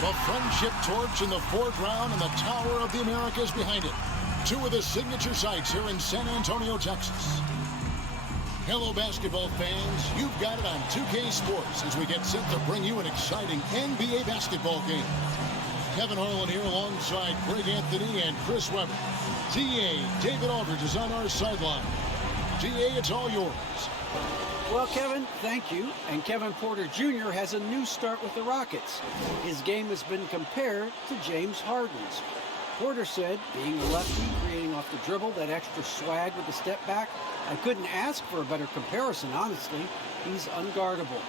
The friendship torch in the foreground and the Tower of the Americas behind it. Two of the signature sites here in San Antonio, Texas. Hello, basketball fans. You've got it on 2K Sports as we get set to bring you an exciting NBA basketball game. Kevin Harlan here alongside Greg Anthony and Chris Webber. DA, David Aldridge is on our sideline. DA, it's all yours. Well, Kevin, thank you. And Kevin Porter Jr. has a new start with the Rockets. His game has been compared to James Harden's. Porter said, being a lefty, creating off the dribble, that extra swag with the step back, I couldn't ask for a better comparison, honestly. He's unguardable.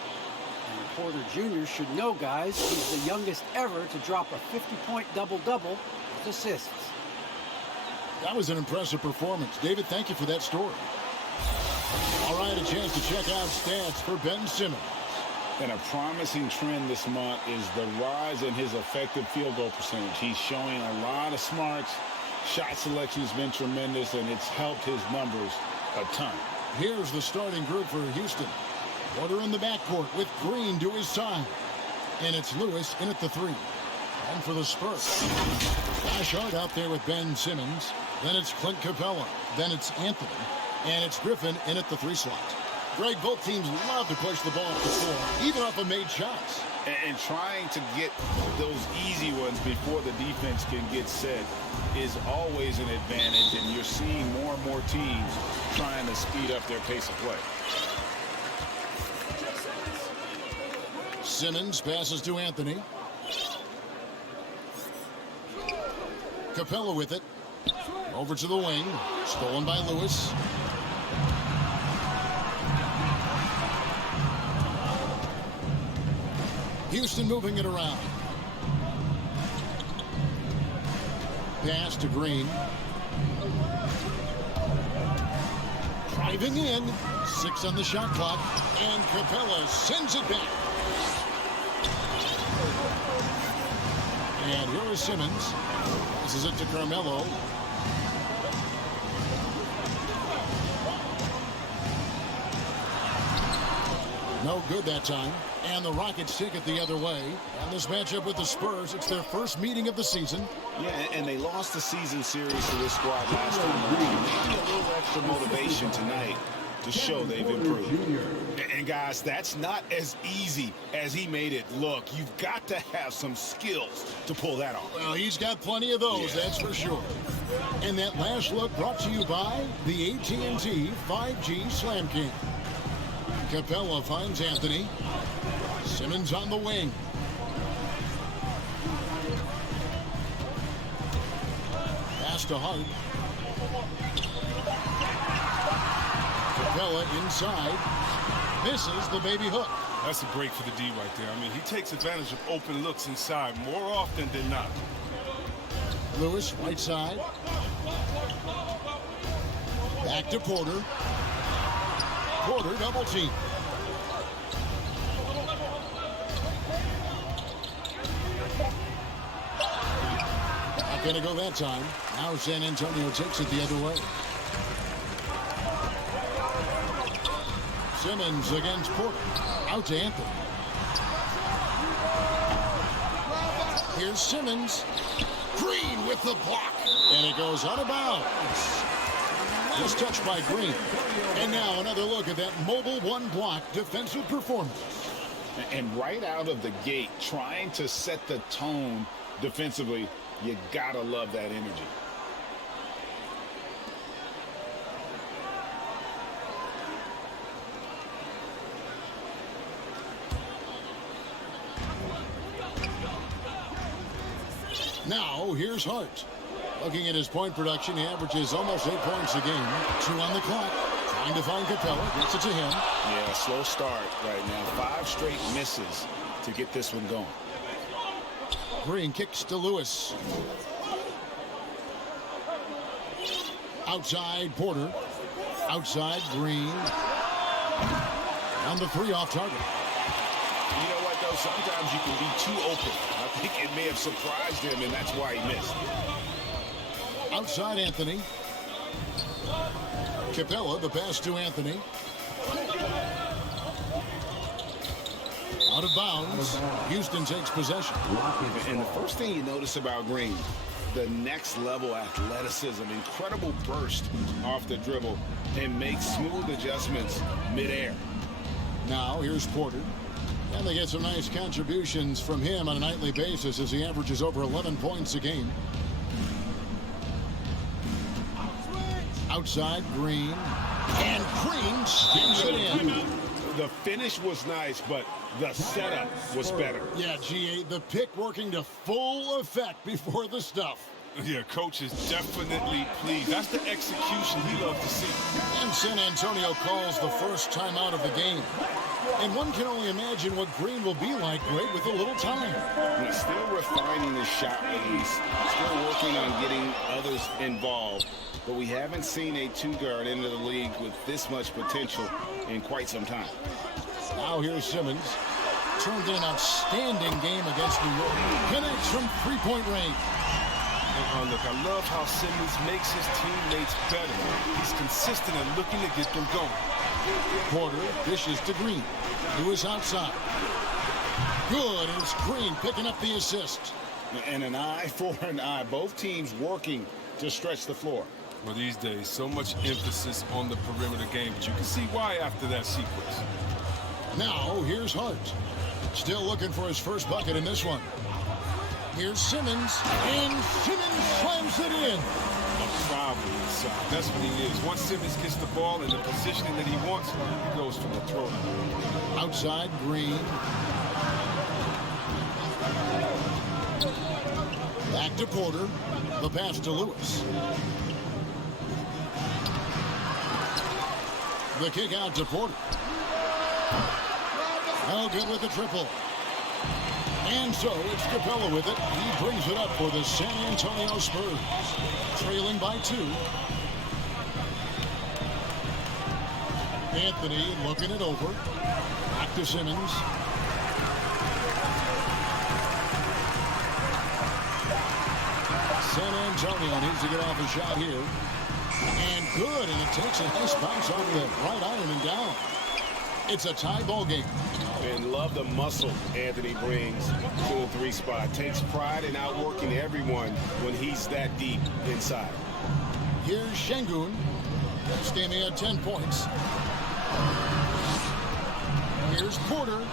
And Porter Jr. should know, guys, he's the youngest ever to drop a 50-point double-double with assists. That was an impressive performance. David, thank you for that story. All right, a chance to check out stats for Ben Simmons. And a promising trend this month is the rise in his effective field goal percentage. He's showing a lot of smarts. Shot selection has been tremendous, and it's helped his numbers a ton. Here's the starting group for Houston. Porter in the backcourt with Green to his side. And it's Lewis in at the three. And for the Spurs, Flash Hart out there with Ben Simmons. Then it's Clint Capella. Then it's Anthony. And it's Griffin in at the three slot. Greg, both teams love to push the ball up the floor, even off of made shots. And trying to get those easy ones before the defense can get set is always an advantage, and you're seeing more and more teams trying to speed up their pace of play. Simmons passes to Anthony. Capella with it. Over to the wing. Stolen by Lewis. Houston moving it around. Pass to Green. Driving in. 6 on the shot clock. And Capella sends it back. And here is Simmons. This is it to Carmelo. No good that time. And the Rockets take it the other way. And this matchup with the Spurs, it's their first meeting of the season. Yeah, and they lost the season series to this squad last time. Maybe a little extra motivation tonight to show they've improved. And guys, that's not as easy as he made it look. You've got to have some skills to pull that off. Well, he's got plenty of those, that's for sure. And that last look brought to you by the AT&T 5G Slam Cam. Capella finds Anthony. Simmons on the wing. Pass to Hart. Capella inside. Misses the baby hook. That's a break for the D right there. I mean, he takes advantage of open looks inside more often than not. Lewis, right side. Back to Porter. Porter double team. Not going to go that time. Now San Antonio takes it the other way. Simmons against Porter. Out to Anthony. Here's Simmons. Green with the block. And it goes out of bounds. Just touched by Green. And now another look at that mobile one block defensive performance. And right out of the gate, trying to set the tone defensively, you gotta love that energy. Now, here's Hart. Looking at his point production, he averages almost 8 points a game. 2 on the clock. Trying to find Capella. Gets it to him. Yeah, slow start right now. 5 straight misses to get this one going. Green kicks to Lewis. Outside, Porter. Outside, Green. On the 3 off target. You know what, though? Sometimes you can be too open. I think it may have surprised him, and that's why he missed. Outside Anthony. Capella, the pass to Anthony. Out of bounds. Houston takes possession. And the first thing you notice about Green, the next level athleticism, incredible burst off the dribble, and makes smooth adjustments midair. Now here's Porter. And they get some nice contributions from him on a nightly basis as he averages over 11 points a game. Outside, Green. And Green sticks it in. The finish was nice, but the setup was better. Yeah, GA, the pick working to full effect before the stuff. Yeah, coach is definitely pleased. That's the execution he loves to see. And San Antonio calls the first timeout of the game. And one can only imagine what Green will be like, Greg, with a little time. He's still refining his shot release, still working on getting others involved. But we haven't seen a two-guard into the league with this much potential in quite some time. Now here's Simmons. Turned in an outstanding game against New York. Connects from three-point range. Look, I love how Simmons makes his teammates better. He's consistent and looking to get them going. Porter dishes to Green. Lewis outside. Good, and it's Green picking up the assist. And an eye for an eye. Both teams working to stretch the floor. Well, these days, so much emphasis on the perimeter game, but you can see why after that sequence. Now, here's Hart. Still looking for his first bucket in this one. Here's Simmons, and Simmons slams it in. A problem inside. That's what he is. Once Simmons gets the ball in the positioning that he wants, he goes for the throw. Outside, Green. Back to Porter. The pass to Lewis. The kick out to Porter. No good with the triple. And so it's Capella with it. He brings it up for the San Antonio Spurs. Trailing by 2. Anthony looking it over. Back to Simmons. San Antonio needs to get off a shot here. And good, and it takes a nice bounce off the right iron and down. It's a tie ball game. And love the muscle Anthony brings to the 3 spot. Takes pride in outworking everyone when he's that deep inside. Here's Şengün. This game he had 10 points. Here's Porter.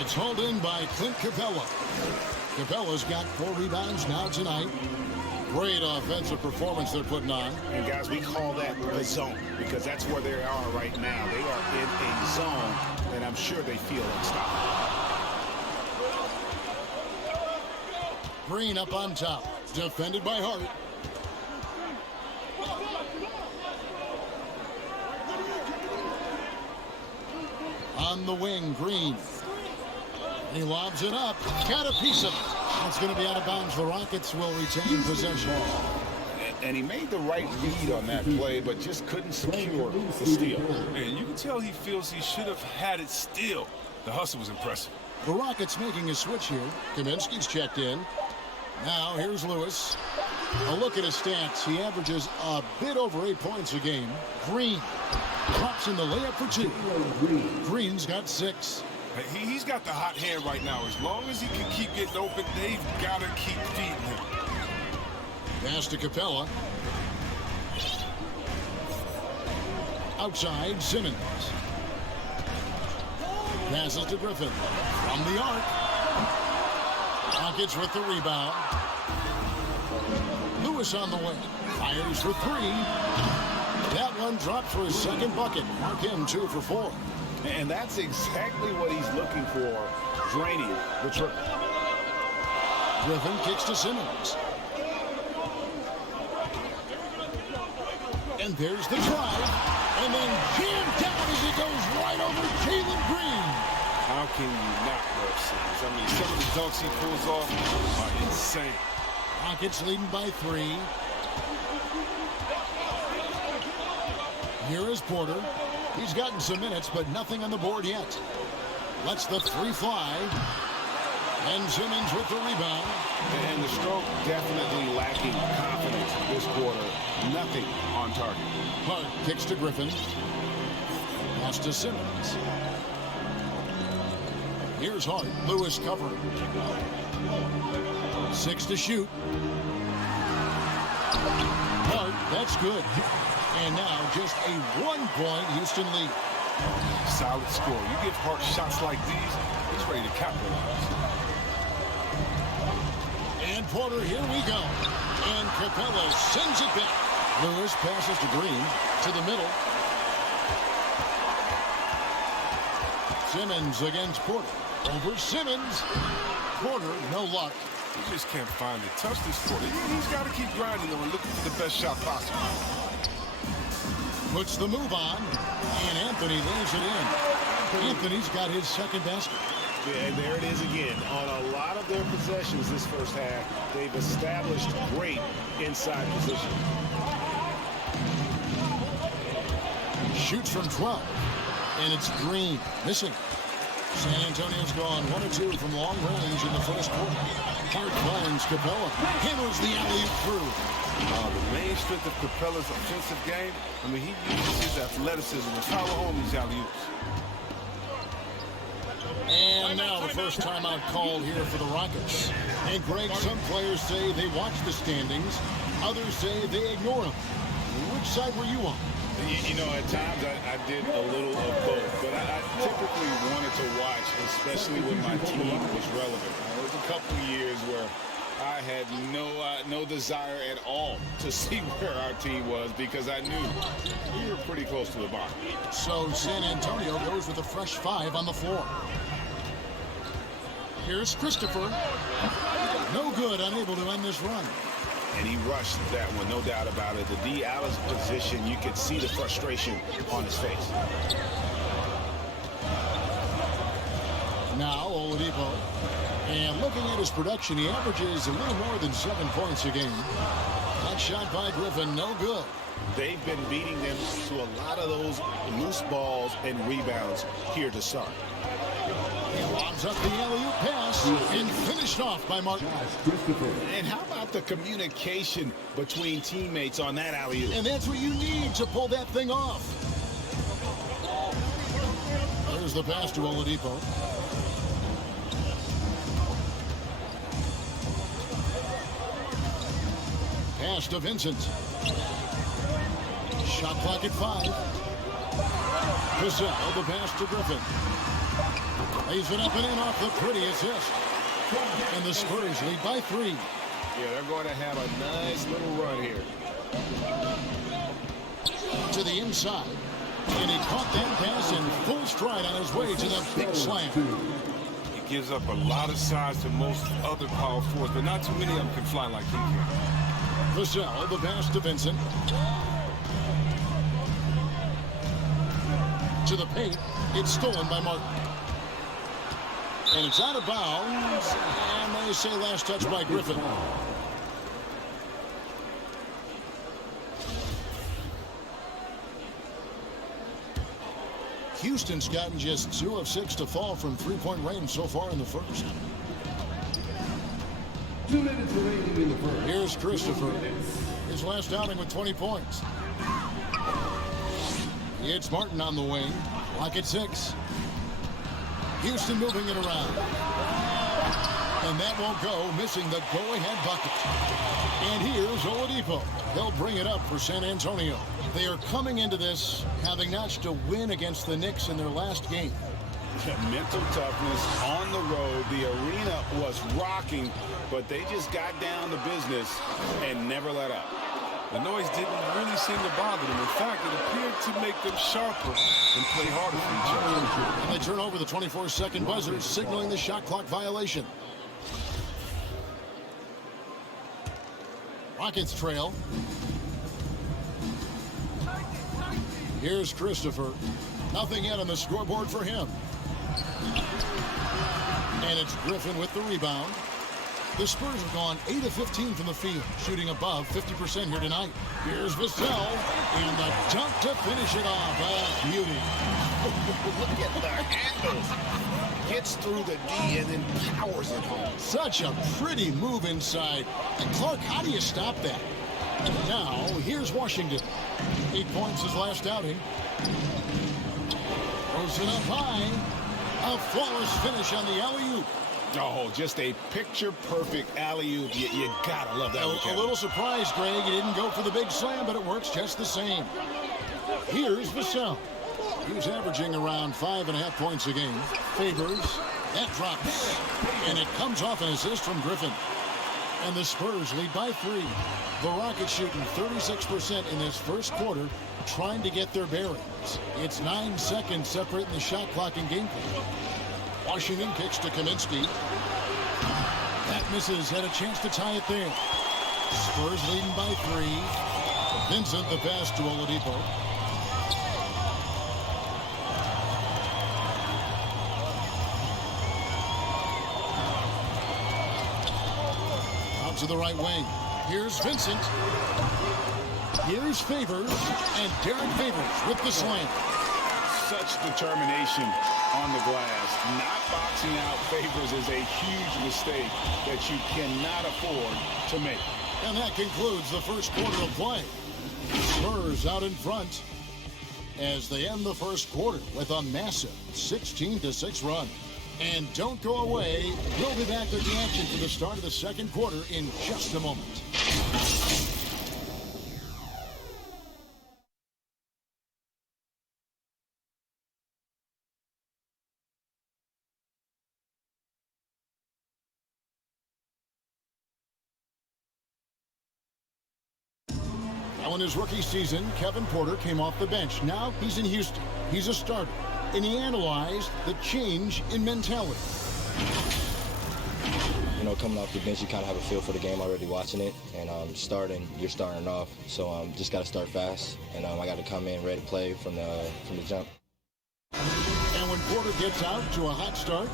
It's hauled in by Clint Capella. Capella's got 4 rebounds now tonight. Great offensive performance they're putting on. And guys, we call that the zone because that's where they are right now. They are in a zone, and I'm sure they feel unstoppable. Green up on top. Defended by Hart. On the wing, Green. He lobs it up. Got a piece of it. It's going to be out of bounds. The Rockets will retain possession. And he made the right read on that play, but just couldn't secure the steal. And you can tell he feels he should have had it still. The hustle was impressive. The Rockets making a switch here. Kaminsky's checked in. Now here's Lewis. A look at his stats. He averages a bit over 8 points a game. Green drops in the layup for 2. Green's got 6. He's got the hot hand right now. As long as he can keep getting open, they've got to keep feeding him. Pass to Capella. Outside, Simmons. Passes to Griffin. From the arc. Rockets with the rebound. Lewis on the way. Fires for 3. That one dropped for his second bucket. Mark him 2 for 4. And that's exactly what he's looking for, draining the triple. Griffin kicks to Simmons. And there's the drive. And then jammed down as he goes right over Jalen Green. How can you not love Simmons? I mean, some of the dunks he pulls off are insane. Rockets leading by 3. Here is Porter. He's gotten some minutes, but nothing on the board yet. Lets the 3 fly. And Simmons with the rebound. And the stroke definitely lacking confidence this quarter. Nothing on target. Hart kicks to Griffin. Pass to Simmons. Here's Hart. Lewis covering. 6 to shoot. Hart, that's good. And now just a 1-point Houston lead. Solid score. You give Hart shots like these, he's ready to capitalize. And Porter, here we go. And Capella sends it back. Lewis passes to Green, to the middle. Simmons against Porter. Over Simmons. Porter, no luck. He just can't find it. Touch this Porter. He's got to keep grinding though and looking for the best shot possible. Puts the move on, and Anthony lays it in. Anthony's got his second basket. Yeah, and there it is again. On a lot of their possessions this first half, they've established great inside position. Shoots from 12, and it's Green, missing. San Antonio's gone 1 or 2 from long range in the first quarter. Hart finds Capella, hammers the alley-oop through. The main strength of Capella's offensive game, I mean, he uses his athleticism to follow home these alley-oops. And now the first timeout called here for the Rockets. And Greg, some players say they watch the standings. Others say they ignore them. Which side were you on? You know, at times I did a little of both, but I typically wanted to watch, especially when my team was relevant. There was a couple of years where I had no desire at all to see where our team was because I knew we were pretty close to the bottom. So San Antonio goes with a fresh 5 on the floor. Here's Christopher. No good, unable to end this run. And he rushed that one, no doubt about it. The D. Allen's position, you could see the frustration on his face. Now Oladipo. And looking at his production, he averages a little more than 7 points a game. That shot by Griffin, no good. They've been beating them to a lot of those loose balls and rebounds here to start. He lobs up the alley-oop pass and finished off by Martin. And how about the communication between teammates on that alley-oop? And that's what you need to pull that thing off. There's the pass to Oladipo. Pass to Vincent. Shot clock at 5. Cassell, the pass to Griffin. Lays it up and in off the pretty assist. And the Spurs lead by 3. Yeah, they're going to have a nice little run here. To the inside. And he caught that pass in full stride on his way to the big slam. He gives up a lot of size to most other power forwards, but not too many of them can fly like he can. Vassell, the pass to Vincent. To the paint. It's stolen by Martin. And it's out of bounds. And they say last touch by Griffin. Houston's gotten just 2 of 6 to fall from three-point range so far in the first. 2 minutes remaining in the first. Here's Christopher. His last outing with 20 points. It's Martin on the wing. Clock at 6. Houston moving it around. And that won't go, missing the go-ahead bucket. And here's Oladipo. They'll bring it up for San Antonio. They are coming into this having notched a win against the Knicks in their last game. Mental toughness on the road. The arena was rocking, but they just got down to business and never let up. The noise didn't really seem to bother them. In fact, it appeared to make them sharper and play harder for each other. And they turn over the 24-second buzzer, signaling the shot clock violation. Rockets trail. Here's Christopher. Nothing yet on the scoreboard for him. And it's Griffin with the rebound. The Spurs have gone 8 of 15 from the field, shooting above 50% here tonight. Here's Vassell, and the dunk to finish it off. Oh, beauty. Look at the handles. Gets through the D and then powers it home. Such a pretty move inside. And Clark, how do you stop that? Now, here's Washington. 8 points his last outing. Throws it up high. A flawless finish on the alley-oop. Oh, just a picture-perfect alley-oop. You gotta love that one, A Kevin. little surprised, Greg. He didn't go for the big slam, but it works just the same. Here's Vassell. He's averaging around 5.5 points a game. Favors. That drops. And it comes off an assist from Griffin. And the Spurs lead by 3. The Rockets shooting 36% in this first quarter, trying to get their bearings. It's 9 seconds separating the shot clock and gameplay. Washington kicks to Kaminsky. That misses. Had a chance to tie it there. Spurs leading by 3. Vincent the pass to Oladipo. Out to the right wing. Here's Vincent. Here's Favors. And Derek Favors with the slam. Such determination on the glass. Not boxing out Favors is a huge mistake that you cannot afford to make. And that concludes the first quarter of play. Spurs out in front as they end the first quarter with a massive 16-6 run. And don't go away. We'll be back with the action for the start of the second quarter in just a moment. Now in his rookie season, Kevin Porter came off the bench. Now he's in Houston. He's a starter. And he analyzed the change in mentality. You know, coming off the bench, you kind of have a feel for the game already watching it. And starting, you're starting off. So just got to start fast. And I got to come in ready to play from the jump. And when Porter gets out to a hot start,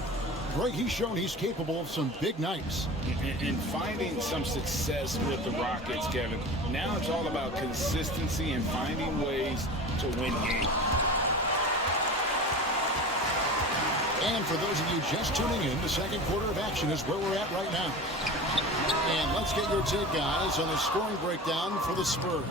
Greg, he's shown he's capable of some big nights. And finding some success with the Rockets, Kevin. Now it's all about consistency and finding ways to win games. And for those of you just tuning in, the second quarter of action is where we're at right now. And let's get your take, guys, on the scoring breakdown for the Spurs.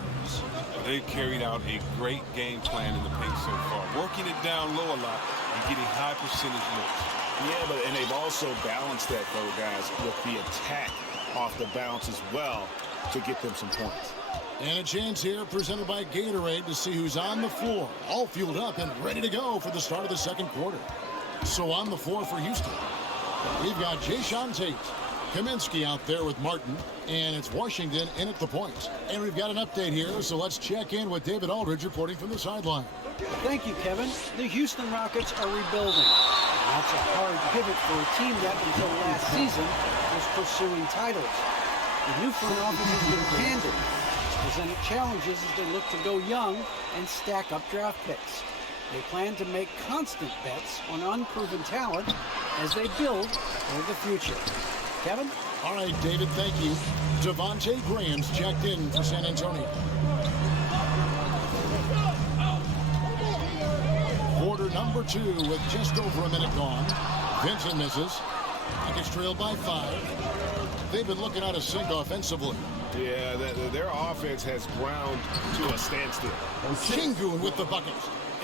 They carried out a great game plan in the paint so far, working it down low a lot and getting high percentage looks. Yeah, and they've also balanced that, though, guys, with the attack off the bounce as well to get them some points. And a chance here presented by Gatorade to see who's on the floor, all fueled up and ready to go for the start of the second quarter. So on the floor for Houston, we've got Jayshawn Tate, Kaminsky out there with Martin, and it's Washington in at the point. And we've got an update here, so let's check in with David Aldridge reporting from the sideline. Thank you, Kevin. The Houston Rockets are rebuilding. That's a hard pivot for a team that until last season was pursuing titles. The new front office has been candid. It's presented challenges as they look to go young and stack up draft picks. They plan to make constant bets on unproven talent as they build for the future. Kevin? All right, David, thank you. Devontae Graham's checked in for San Antonio. Quarter number 2 with just over a minute gone. Vincent misses. Rockets trailed by 5. They've been looking out of sync offensively. Yeah, their offense has ground to a standstill. Shingun with the bucket.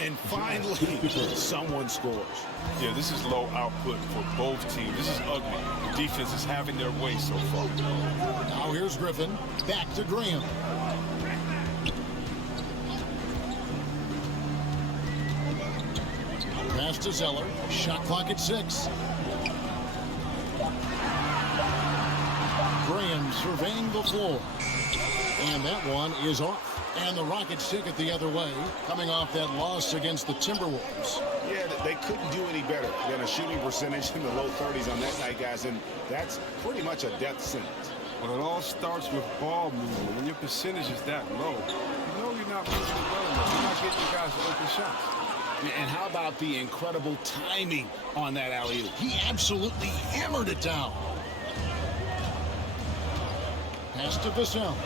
And finally, someone scores. Yeah, this is low output for both teams. This is ugly. The defense is having their way so far. Now here's Griffin. Back to Graham. Pass to Zeller. Shot clock at 6. Graham surveying the floor. And that one is off. And the Rockets take it the other way, coming off that loss against the Timberwolves. Yeah, they couldn't do any better than a shooting percentage in the low 30s on that night, guys, and that's pretty much a death sentence. Well, it all starts with ball movement. When your percentage is that low, you know you're not moving it well enough. You're not getting your guys open shots. And how about the incredible timing on that alley-oop? He absolutely hammered it down. Pass to Vassell.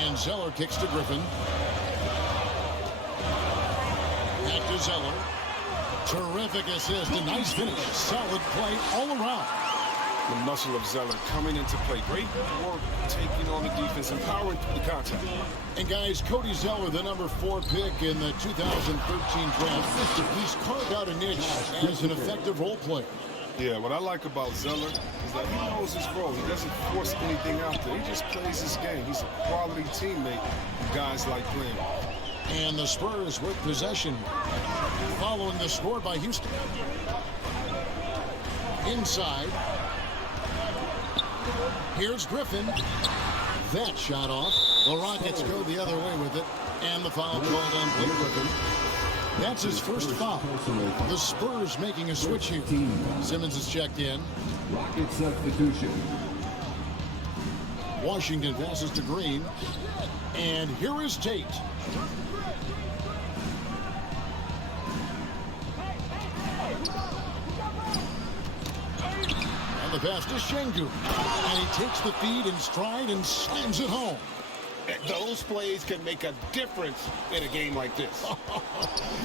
And Zeller kicks to Griffin. Back to Zeller. Terrific assist. A nice finish. Solid play all around. The muscle of Zeller coming into play. Great work taking on the defense, empowering the contact. And guys, Cody Zeller, the number 4 pick in the 2013 draft, he's carved out a niche as an effective role player. Yeah, what I like about Zeller is that he knows his role. He doesn't force anything out there. He just plays his game. He's a quality teammate guys like playing. And the Spurs with possession following the score by Houston. Inside. Here's Griffin. That shot off. The Rockets go the other way with it. And the foul called on Blake Griffin. That's his first foul. The Spurs making a switch here. Simmons is checked in. Rocket substitution. Washington passes to Green. And here is Tate. And the pass to Şengün. And he takes the feed in stride and slams it home. Those plays can make a difference in a game like this.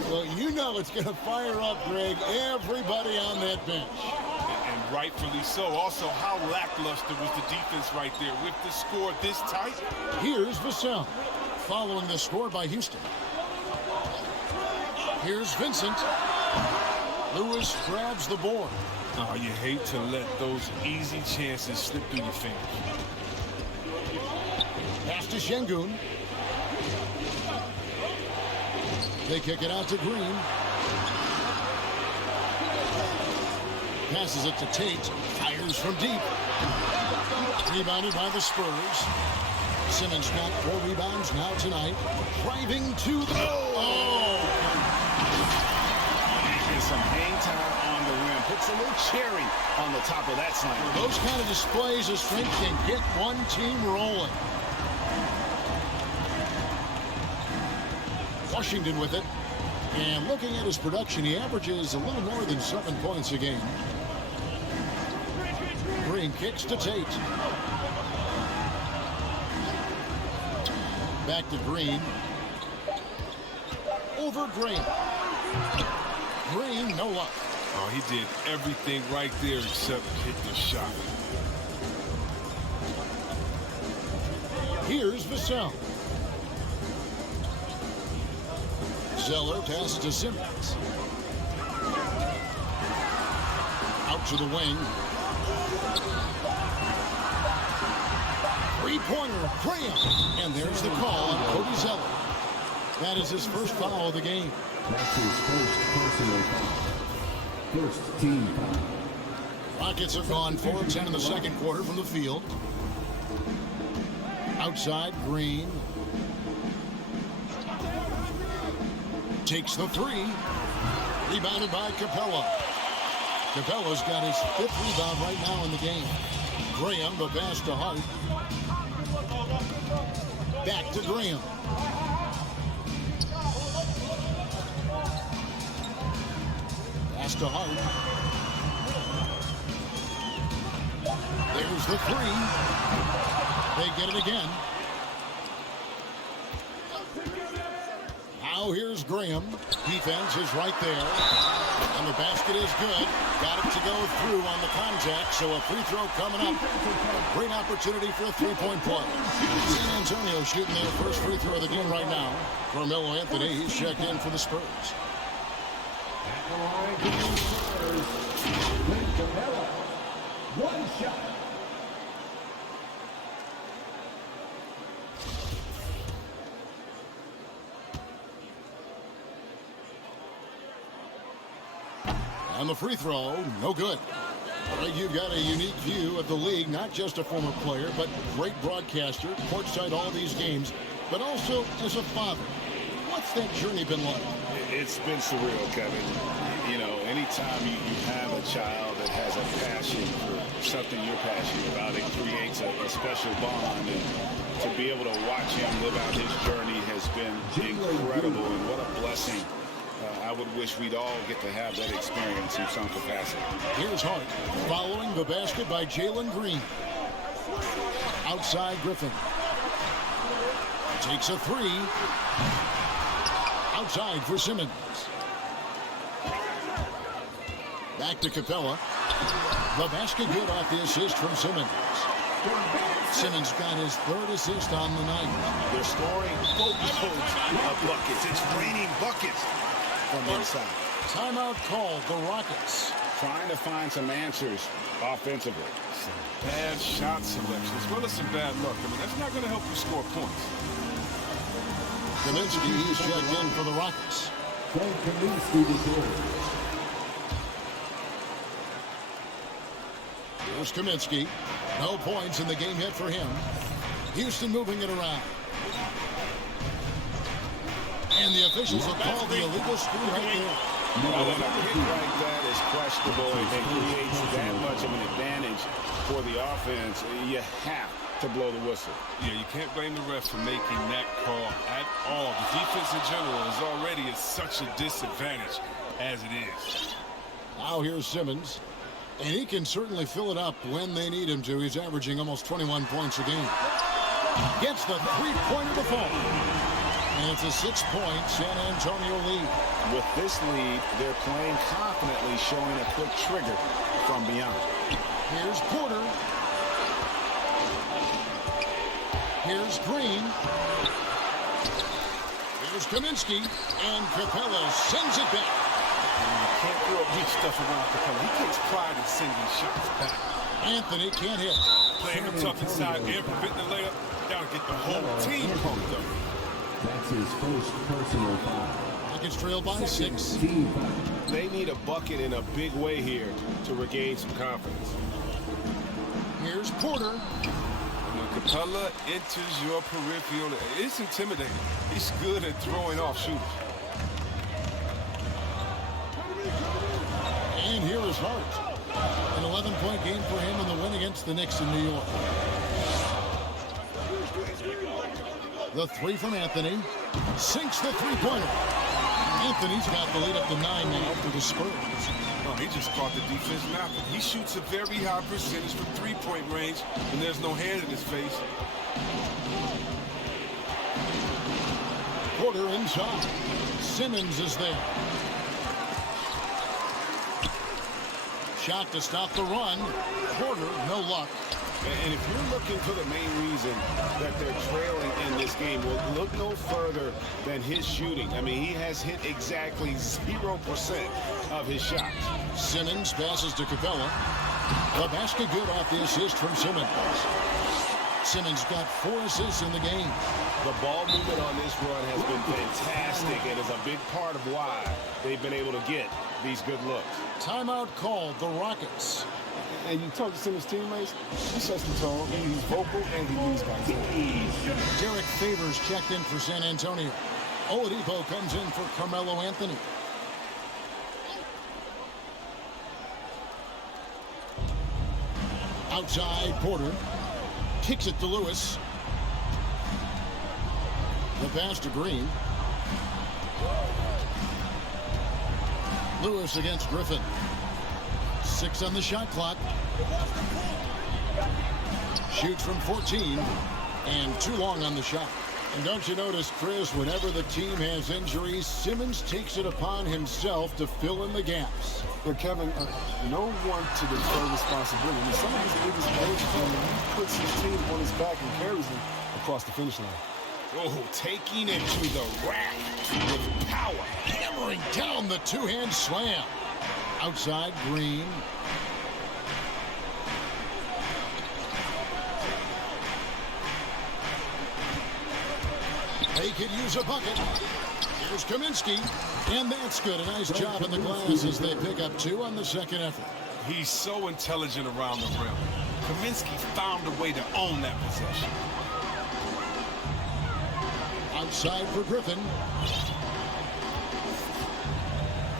Well, you know it's going to fire up, Greg, everybody on that bench. And rightfully so. Also, how lackluster was the defense right there with the score this tight? Here's Vassell following the score by Houston. Here's Vincent. Lewis grabs the board. Oh, you hate to let those easy chances slip through your fingers. Pass to Şengün. They kick it out to Green. Passes it to Tate. Fires from deep. Rebounded by the Spurs. Simmons got 4 rebounds now tonight. Driving to the... Oh! And some hang time on the rim. Puts a little cherry on the top of that slam. Those kind of displays of strength can get one team rolling. Washington with it. And looking at his production, he averages a little more than 7 points a game. Green kicks to Tate. Back to Green. Over Green. Green, no luck. Oh, he did everything right there except hit the shot. Here's Vassell. Zeller passes to Simmons. Out to the wing. Three-pointer, Graham. And there's the call on Cody Zeller. That is his first foul of the game. That's his first personal foul. First team foul. Rockets have gone 4 of 10 in the second quarter from the field. Outside, Green. Takes the 3. Rebounded by Capella. Capella's got his 5th rebound right now in the game. Graham, the pass to Hart. Back to Graham. Pass to Hart. There's the 3. They get it again. Now here's Graham. Defense is right there. And the basket is good. Got it to go through on the contact, so a free throw coming up. A great opportunity for a three-point play. San Antonio shooting their first free throw of the game right now. Carmelo Anthony, he's checked in for the Spurs. At the line to the Spurs, Clint Capella. One shot. And the free throw, no good. Greg, you've got a unique view of the league, not just a former player, but great broadcaster, courtside all these games, but also as a father. What's that journey been like? It's been surreal, Kevin. You know, anytime you have a child that has a passion for something you're passionate about, it creates a special bond. And to be able to watch him live out his journey has been incredible, and what a blessing. I would wish we'd all get to have that experience in some capacity. Here's Hart following the basket by Jalen Green. Outside Griffin. Takes a 3. Outside for Simmons. Back to Capella. The basket good off the assist from Simmons. Simmons got his third assist on the night. They're scoring boatloads of buckets. It's raining buckets from inside. Timeout called the Rockets. Trying to find some answers offensively. Some bad shot selection, as well as some bad luck. I mean, that's not going to help you score points. Kaminsky is checked in for the Rockets. Frank Kaminsky the third. Here's Kaminsky. No points in the game yet for him. Houston moving it around. And the officials have called the illegal screen right there. Well, a hit like that is questionable and creates that much of an advantage for the offense. You have to blow the whistle. Yeah, you can't blame the ref for making that call at all. The defense in general is already at such a disadvantage as it is. Now here's Simmons. And he can certainly fill it up when they need him to. He's averaging almost 21 points a game. Gets the three-pointer to fall. And it's a 6-point San Antonio lead. With this lead, they're playing confidently, showing a quick trigger from beyond. Here's Porter. Here's Green. Here's Kaminsky. And Capella sends it back. Can't throw weak stuff around Capella. He takes pride in sending shots back. Anthony can't hit. Playing him tough inside and preventing the layup. Gotta get the whole team pumped up. That's his first personal foul. Nuggets trail by 6. Team foul. They need a bucket in a big way here to regain some confidence. Here's Porter. When Capella enters your peripheral, it's intimidating. He's good at throwing off shooters. And here is Hart. An 11-point game for him in the win against the Knicks in New York. The three from Anthony. Sinks the three-pointer. Anthony's got the lead up to 9 now for the Spurs. No, he just caught the defense napping. He shoots a very high percentage from three-point range, and there's no hand in his face. Porter inside. Simmons is there. Shot to stop the run. Porter, no luck. And if you're looking for the main reason that they're trailing in this game, well, look no further than his shooting. I mean, he has hit exactly 0% of his shots. Simmons passes to Capella. The basket good off the assist from Simmons. Simmons got 4 assists in the game. The ball movement on this run has been fantastic and is a big part of why they've been able to get these good looks. Timeout called the Rockets. And you talk to Simmons' teammates, he sets the tone, he's vocal, and he leads by example. Derek Favors checked in for San Antonio. Oladipo comes in for Carmelo Anthony. Outside, Porter. Kicks it to Lewis. The pass to Green. Lewis against Griffin. 6 on the shot clock. Shoots from 14. And too long on the shot. And don't you notice, Chris, whenever the team has injuries, Simmons takes it upon himself to fill in the gaps. But Kevin, no one to defer responsibility. I mean, some of his biggest players, he puts his team on his back and carries them across the finish line. Oh, taking it to the rack with power. Hammering down the two-hand slam. Outside, Green. They could use a bucket. Here's Kaminsky. And that's good. A nice job in the glass as they pick up 2 on the second effort. He's so intelligent around the rim. Kaminsky found a way to own that possession. Outside for Griffin.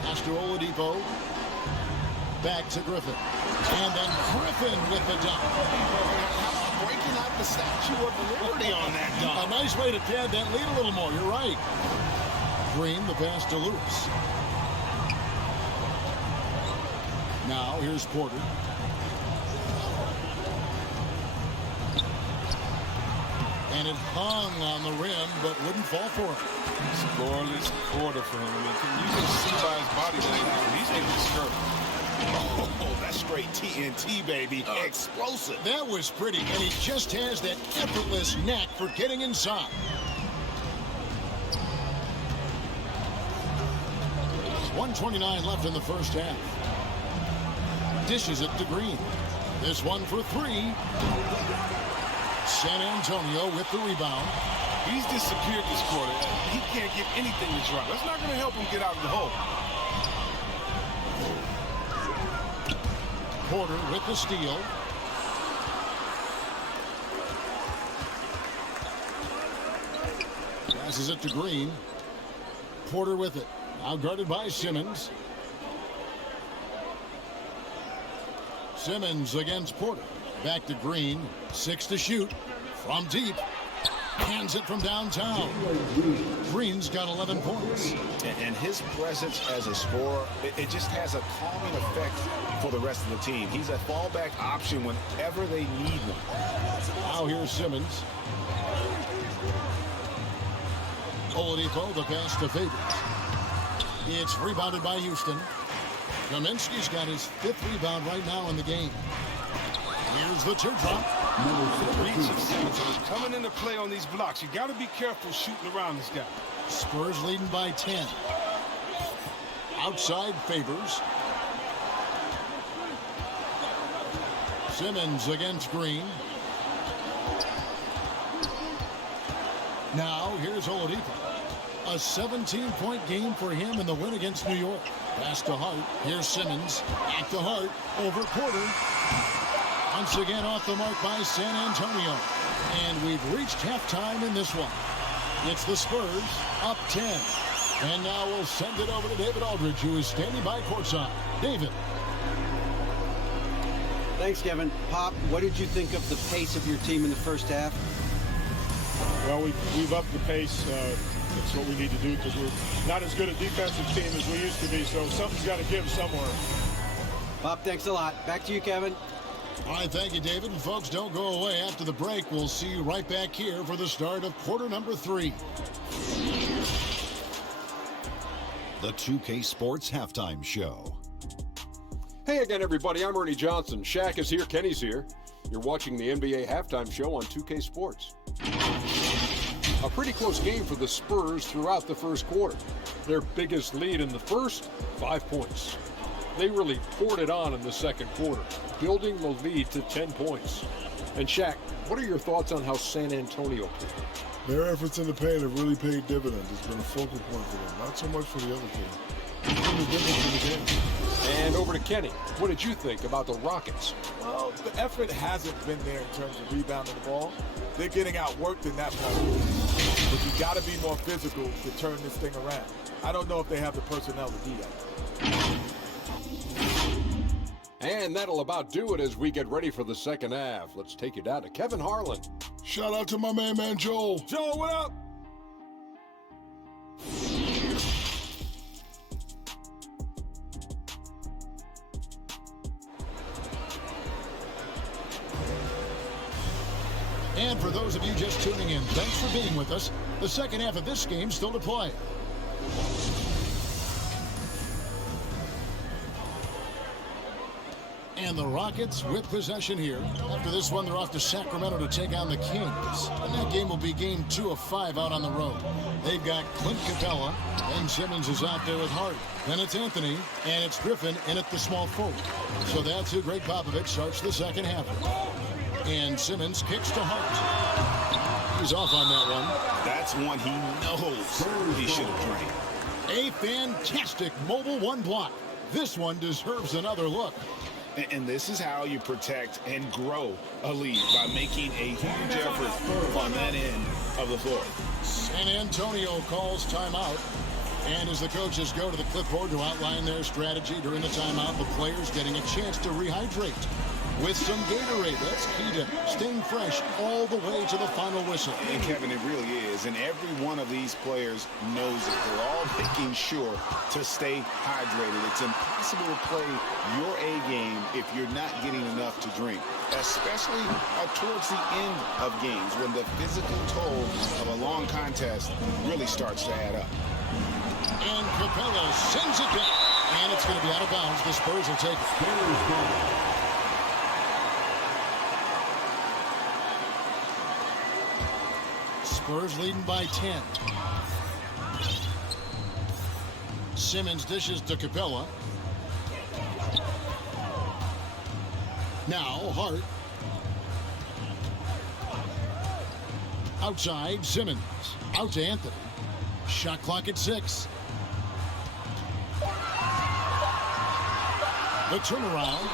Pass to Oladipo. Back to Griffin. And then Griffin with the dunk. Breaking out the Statue of Liberty on that dunk. A nice way to pad that lead a little more. You're right. Green, the pass to Lewis. Now, here's Porter. And it hung on the rim, but wouldn't fall for him. Scoreless quarter for him. I mean, you can see by his body language, he's getting discouraged. Oh, that straight TNT, baby. Explosive. That was pretty, and he just has that effortless knack for getting inside. 1:29 left in the first half. Dishes it to Green. This one for three. San Antonio with the rebound. He's disappeared this quarter. He can't get anything to drop. That's not going to help him get out of the hole. Porter with the steal. Passes it to Green. Porter with it. Now guarded by Simmons. Simmons against Porter. Back to Green. 6 to shoot. From deep. Hands it from downtown. Green's got 11 points. And his presence as a scorer, it just has a calming effect for the rest of the team. He's a fallback option whenever they need him. Now here's Simmons. Oladipo, the pass to Favors. It's rebounded by Houston. Kaminsky's got his 5th rebound right now in the game. Here's the teardrop. Reach of Simmons coming into play on these blocks. You got to be careful shooting around this guy. Spurs leading by 10. Outside Favors. Simmons against Green. Now here's Oladipo. A 17-point game for him in the win against New York. Pass to Hart. Here's Simmons. Back to Hart. Over Porter. Once again off the mark by San Antonio. And we've reached halftime in this one. It's the Spurs up 10. And now we'll send it over to David Aldridge, who is standing by courtside. David. Thanks, Kevin. Pop, what did you think of the pace of your team in the first half? Well, we've upped the pace. That's what we need to do because we're not as good a defensive team as we used to be. So something's got to give somewhere. Pop, thanks a lot. Back to you, Kevin. All right, thank you, David. And folks, don't go away. After the break, we'll see you right back here for the start of quarter number 3. The 2K Sports Halftime Show. Hey again, everybody. I'm Ernie Johnson. Shaq is here. Kenny's here. You're watching the NBA Halftime Show on 2K Sports. A pretty close game for the Spurs throughout the first quarter. Their biggest lead in the first, 5 points. They really poured it on in the second quarter, building the lead to 10 points. And Shaq, what are your thoughts on how San Antonio played? Their efforts in the paint have really paid dividends. It's been a focal point for them, not so much for the other team. It's been the difference in the game. And over to Kenny. What did you think about the Rockets? Well, the effort hasn't been there in terms of rebounding the ball. They're getting outworked in that part. But you got to be more physical to turn this thing around. I don't know if they have the personnel to do that. And that'll about do it as we get ready for the second half. Let's take you down to Kevin Harlan. Shout out to my man Joel. Joel, what up? And for those of you just tuning in, thanks for being with us. The second half of this game still to play. And the Rockets with possession here. After this one, they're off to Sacramento to take on the Kings. And that game will be game 2 of 5 out on the road. They've got Clint Capella, and Simmons is out there with Hart. Then it's Anthony, and it's Griffin in at the small forward. So that's who Greg Popovich starts the second half with. And Simmons kicks to Hart. He's off on that one. That's one he knows he should have drained. A fantastic mobile one block. This one deserves another look. And this is how you protect and grow a lead, by making a huge effort on that end of the floor. San Antonio calls timeout. And as the coaches go to the clipboard to outline their strategy during the timeout, the players getting a chance to rehydrate with some Gatorade. That's key to staying fresh all the way to the final whistle. And Kevin, it really is. And every one of these players knows it. They're all making sure to stay hydrated. It's impossible to play your A game if you're not getting enough to drink, especially towards the end of games when the physical toll of a long contest really starts to add up. And Capella sends it back. And it's going to be out of bounds. The Spurs will take it. Spurs leading by 10. Simmons dishes to Capella. Now Hart. Outside, Simmons. Out to Anthony. Shot clock at 6. The turnaround.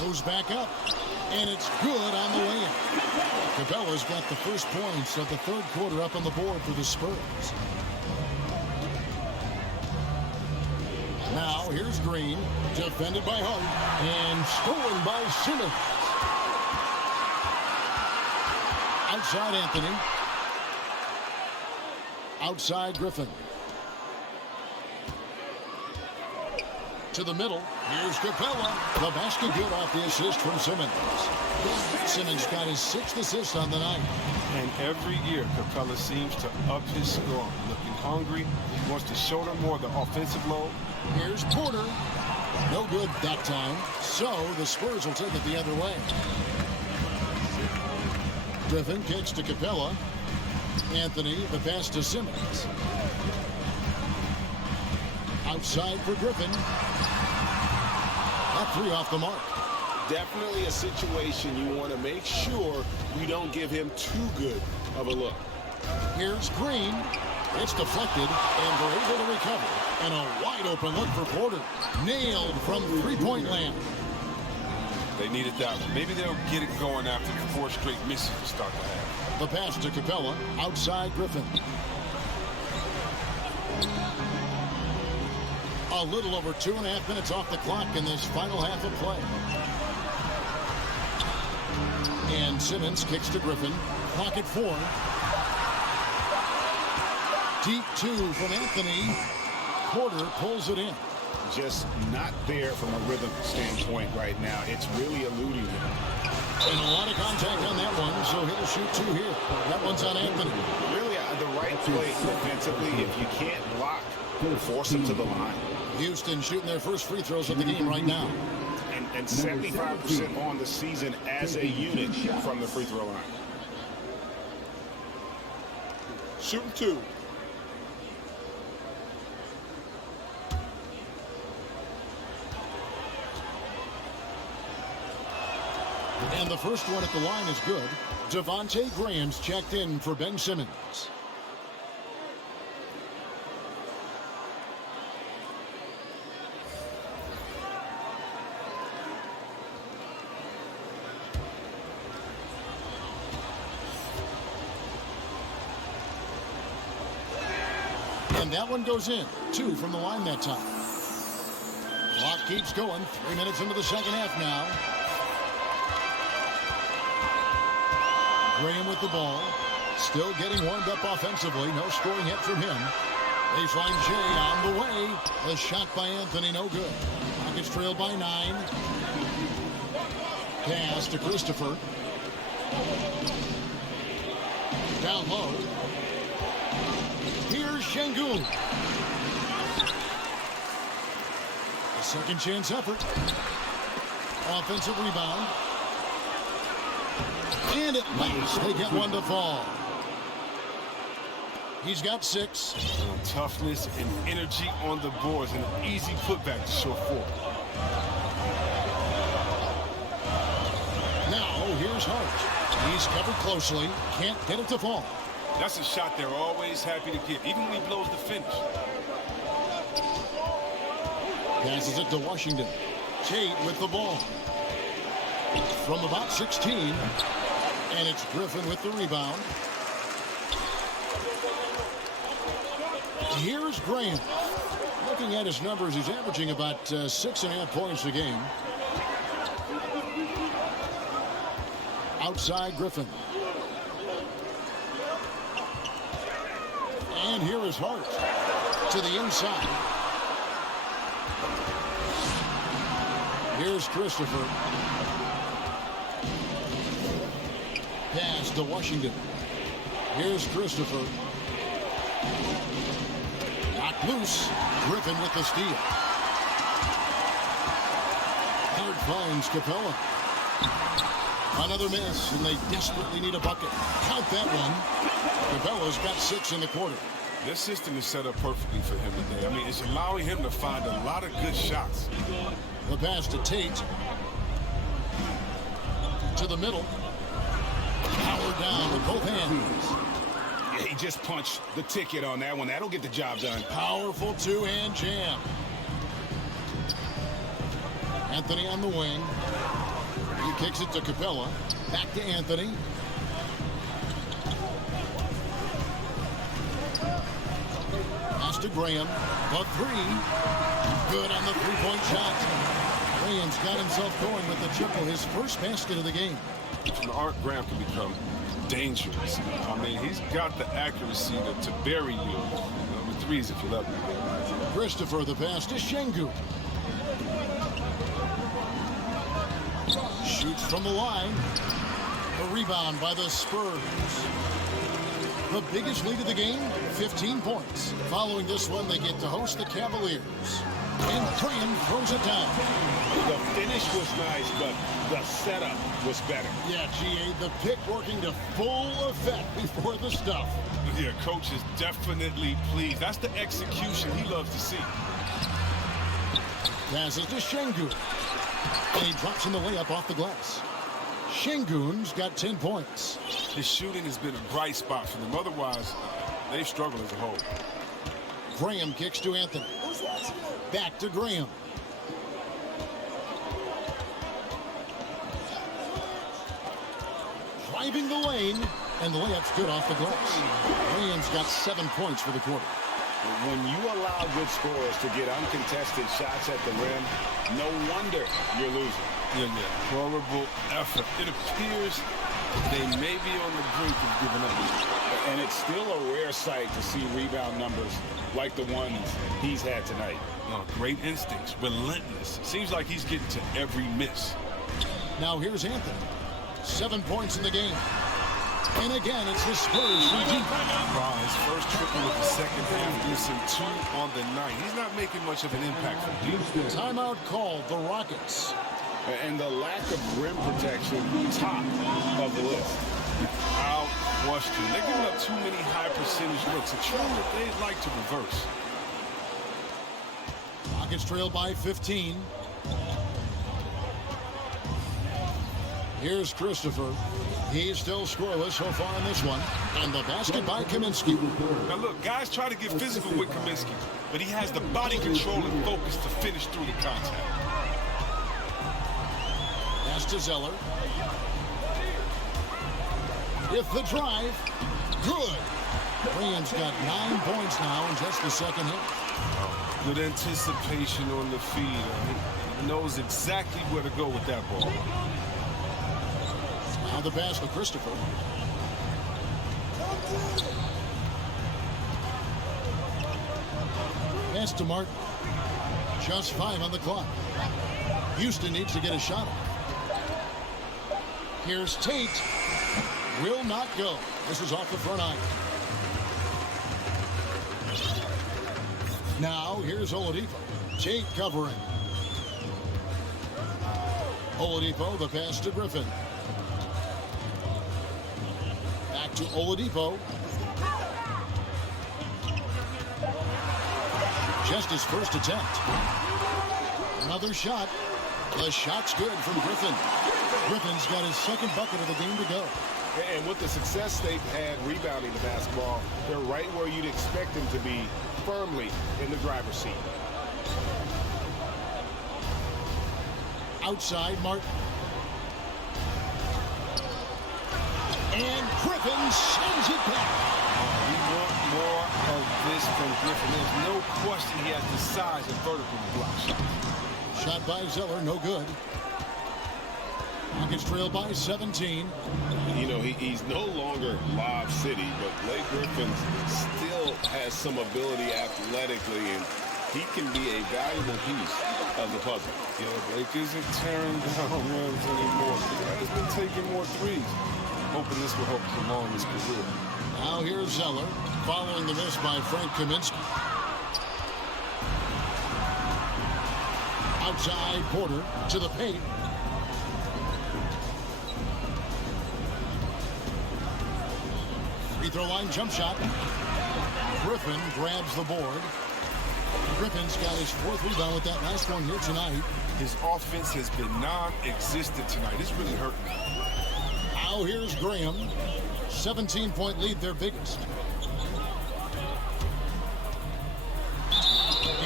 Goes back up. And it's good on the way in. Capella's got the first points of the third quarter up on the board for the Spurs. Now here's Green. Defended by Hart. And stolen by Simmons. Outside Anthony. Outside Griffin. To the middle. Here's Capella. The basket good off the assist from Simmons. Simmons got his 6th assist on the night. And every year, Capella seems to up his score. Looking hungry. He wants to shoulder more of the offensive load. Here's Porter. No good that time. So the Spurs will take it the other way. Griffin kicks to Capella. Anthony, the pass to Simmons. Outside for Griffin. That 3 off the mark. Definitely a situation you want to make sure you don't give him too good of a look. Here's Green. It's deflected, and they're able to recover. And a wide open look for Porter. Nailed from three-point land. They needed that one. Maybe they'll get it going after 4 straight misses to start the half. The pass to Capella. Outside Griffin. A little over 2.5 minutes off the clock in this final half of play. And Simmons kicks to Griffin. Clock at 4. Deep 2 from Anthony. Porter pulls it in. Just not there from a rhythm standpoint right now. It's really eluding him. And a lot of contact on that one, so he'll shoot 2 here. That one's on Anthony. Really the right play defensively. If you can't block, force him to the line. Houston shooting their first free throws of the game right now. And 75% on the season as a unit from the free throw line. Shooting 2. And the first one at the line is good. Devontae Graham's checked in for Ben Simmons. And that one goes in. 2 from the line that time. Clock keeps going. 3 minutes into the second half now. Graham with the ball. Still getting warmed up offensively. No scoring yet from him. Baseline J on the way. The shot by Anthony, no good. Rockets trailed by 9. Pass to Christopher. Down low. Here's Şengün. A second chance effort. Offensive rebound. And at last, they get one to fall. He's got 6. Toughness and energy on the boards, and an easy putback to show forth. Now, here's Hart. He's covered closely. Can't get it to fall. That's a shot they're always happy to get, even when he blows the finish. Passes it to Washington. Tate with the ball. From about 16. And it's Griffin with the rebound. Here's Graham. Looking at his numbers, he's averaging about 6.5 points a game. Outside Griffin. And here is Hart to the inside. Here's Christopher. Pass to Washington. Here's Christopher. Knocked Loose. Griffin with the steal. Hart finds Capella. Another miss, and they desperately need a bucket. Count that one. Capella's got 6 in the quarter. This system is set up perfectly for him today. I mean, it's allowing him to find a lot of good shots. The pass to Tate. To the middle. Power down with both hands. Yeah, he just punched the ticket on that one. That'll get the job done. Powerful two-hand jam. Anthony on the wing. He kicks it to Capella. Back to Anthony. Pass to Graham. The three. Good on the three-point shot. Graham's got himself going with the triple, his first basket of the game. Art Graham can become dangerous. I mean, he's got the accuracy to bury you with threes if you let him. Christopher, the pass to Şengün. Shoots from the line. A rebound by the Spurs. The biggest lead of the game, 15 points. Following this one, they get to host the Cavaliers. And Graham throws it down. The finish was nice, but the setup was better. Yeah, GA, the pick working to full effect before the stuff. Yeah, coach is definitely pleased. That's the execution he loves to see. Passes to Şengün. And he drops in the layup off the glass. Şengün's got 10 points. His shooting has been a bright spot for them. Otherwise, they've struggled as a whole. Graham kicks to Anthony. Back to Graham. Driving the lane, and the layup's good off the glass. Graham's got 7 points for the quarter. When you allow good scorers to get uncontested shots at the rim, no wonder you're losing. Yeah. Horrible effort. It appears they may be on the brink of giving up. And it's still a rare sight to see rebound numbers like the ones he's had tonight. Oh, great instincts, relentless. Seems like he's getting to every miss. Now here's Anthony. 7 points in the game. And again, it's the Spurs from deep. Wow, his first triple of the second half gives him 2 on the night. He's not making much of an impact from deep. Timeout called, the Rockets. And the lack of rim protection, top of the list. Without question. They're giving up too many high percentage looks, a trend that they'd like to reverse. Rockets trail by 15. Here's Christopher. He's still scoreless so far in this one. And the basket by Kaminsky. Now look, guys try to get physical with Kaminsky, but he has the body control and focus to finish through the contact. Pass to Zeller. With the drive. Good. Graham's got 9 points now in just the second half. Good anticipation on the feed. He knows exactly where to go with that ball. Now the pass to Christopher. Pass to Martin. Just 5 on the clock. Houston needs to get a shot off. Here's Tate. Will not go. This is off the front iron. Now here's Oladipo. Tate covering. Oladipo, the pass to Griffin. Back to Oladipo. Just his first attempt. Another shot. The shot's good from Griffin. Griffin's got his second bucket of the game to go. And with the success they've had rebounding the basketball, they're right where you'd expect them to be, firmly in the driver's seat. Outside, Martin. And Griffin sends it back. We want more of this from Griffin. There's no question he has the size and vertical to block shots. Shot by Zeller, no good. Rockets trail by 17. You know, he's no longer Lob City, but Blake Griffin still has some ability athletically, and he can be a valuable piece of the puzzle. Yeah, Blake isn't tearing down rims anymore. He's been taking more threes. Hoping this will help prolong his career. Now here's Zeller, following the miss by Frank Kaminsky. Outside, Porter to the paint. Free throw line jump shot. Griffin grabs the board. Griffin's got his 4th rebound with that last one here tonight. His offense has been non-existent tonight. It's really hurt me. Now here's Graham. 17-point lead, their biggest.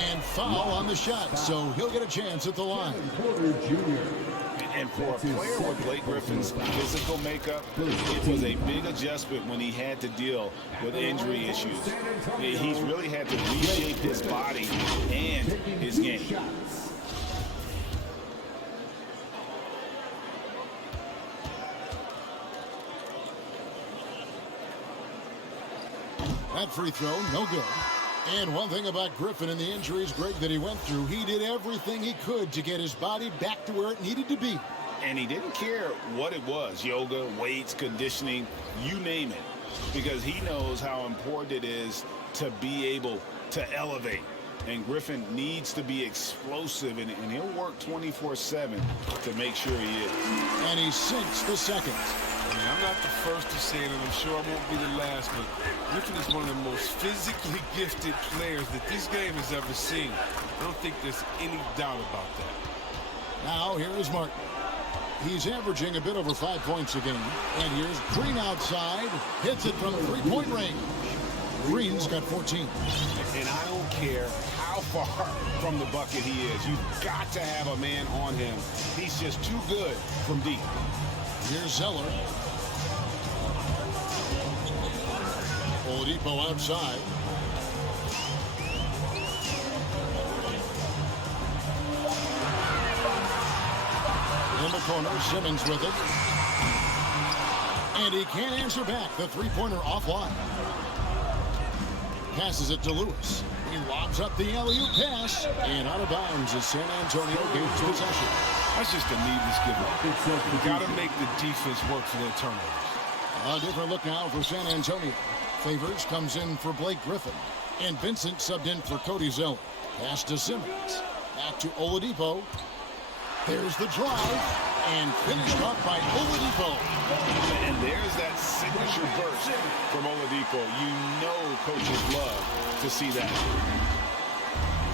And foul on the shot, so he'll get a chance at the line. And for a player with Blake Griffin's physical makeup, it was a big adjustment when he had to deal with injury issues. He's really had to reshape his body and his game. That free throw, no good. And one thing about Griffin and the injuries, Greg, that he went through, he did everything he could to get his body back to where it needed to be. And he didn't care what it was, yoga, weights, conditioning, you name it, because he knows how important it is to be able to elevate. And Griffin needs to be explosive, and he'll work 24/7 to make sure he is. And he sinks the second. I'm not the first to say it, and I'm sure I won't be the last, but Griffin is one of the most physically gifted players that this game has ever seen. I don't think there's any doubt about that. Now, here is Martin. He's averaging a bit over 5 points a game. And here's Green outside. Hits it from three-point range. Green's got 14. And I don't care how far from the bucket he is. You've got to have a man on him. He's just too good from deep. Here's Zeller. Oladipo outside. In the corner, Simmons with it. And he can't answer back. The three-pointer offline. Passes it to Lewis. He lobs up the alley-oop pass. And out of bounds as San Antonio gains possession. That's just a needless give-up. You got to make the defense work for their turnovers. A different look now for San Antonio. Favors comes in for Blake Griffin. And Vincent subbed in for Cody Zeller. Pass to Simmons. Back to Oladipo. There's the drive. And finished off by Oladipo. And there's that signature burst from Oladipo. You know coaches love to see that.